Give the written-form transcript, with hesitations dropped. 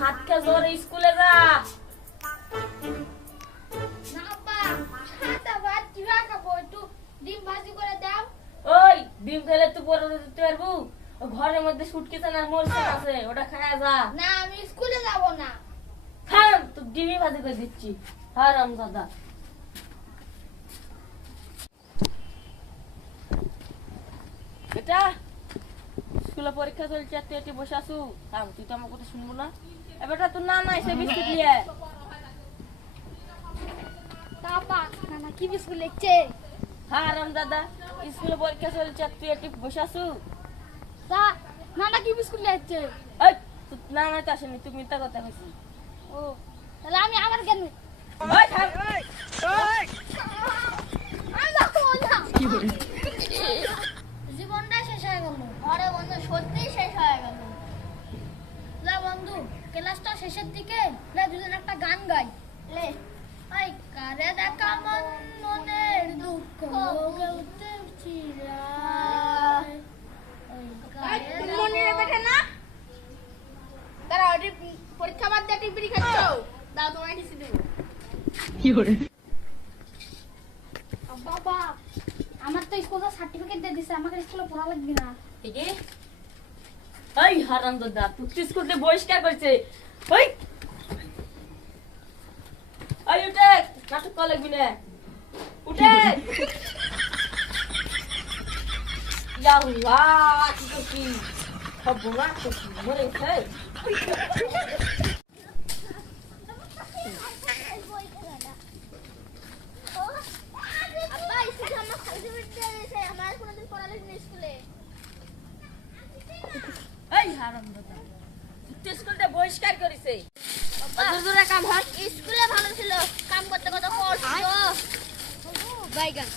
হাত খা জোরে স্কুলে যা। না আব্বা, সাদা ভাত কিভাবে খাবো? একটু ডিম ভাজি করে দাও। ওই ডিম খেলে তুই পরে দিতে পারবো? ও ঘরের মধ্যে সুটকেছে না মরছে আছে, ওটা খায়া যা। না আমি স্কুলে যাব না। খান তুই ডিমই ভাজি করে দিচ্ছি। হারাম দাদা। বেটা স্কুলে পরীক্ষা চলছে, তুই এটি বসে আসু। থাম, তুই তো আমার কথা শুনবো না। এ বেটা তোর না না এসে বিস্কুট নিয়ে। তা আব্বা, না কি বিস্কুট লিখছে? হারাম দাদা, স্কুলে পরীক্ষা চলছে, তুই এটি বসে আসু। তা না কি বিস্কুট লিখছে? এই তুই না না তো আসেনি, তুই মিথ্যা কথা কইছিস। ও তাহলে আমি আবার কেন? ওই থাম। আমি যাবো না। জীবনটা শেষ হয়ে গেল। আরে বন্ধু সত্যি শেষ হয়ে গেল। লে বন্ধু, ক্লাসটা শেষের দিকে লে দুজন একটা গান গাই। লে ওই কারে দেখা মন মনের দুঃখ গেউতে চিরায়। ওই কারে মনে বেঠে না তারা ওটি পরীক্ষা বাদ দিয়ে টিপি খাচ্ছ দাও তোমায় টিসি দেব বাবা আমার তো স্কুলে সার্টিফিকেট দিয়ে দিছে, আমাকে স্কুলে পড়া লাগবে না। ঠিক আছে? এই হারাম দাদা, তুই স্কুলে বহিষ্কার করছে। ওই এই উঠে, নাটক করা লাগবি না। উঠে ইয়া আল্লাহ, কি করছি? খবর না তো মরে গেছে। আব্বা স্কুলে আমার সার্টিফিকেট দিয়ে দিছে, আমার কোনোদিন পড়া লাগবে না স্কুলে। এই হারাম দাদা, তুই স্কুলটা বহিষ্কার করেছে। জোরে কাম হয়। স্কুলে ভালো ছিল, কাম করতে কত কষ্ট। বাইগান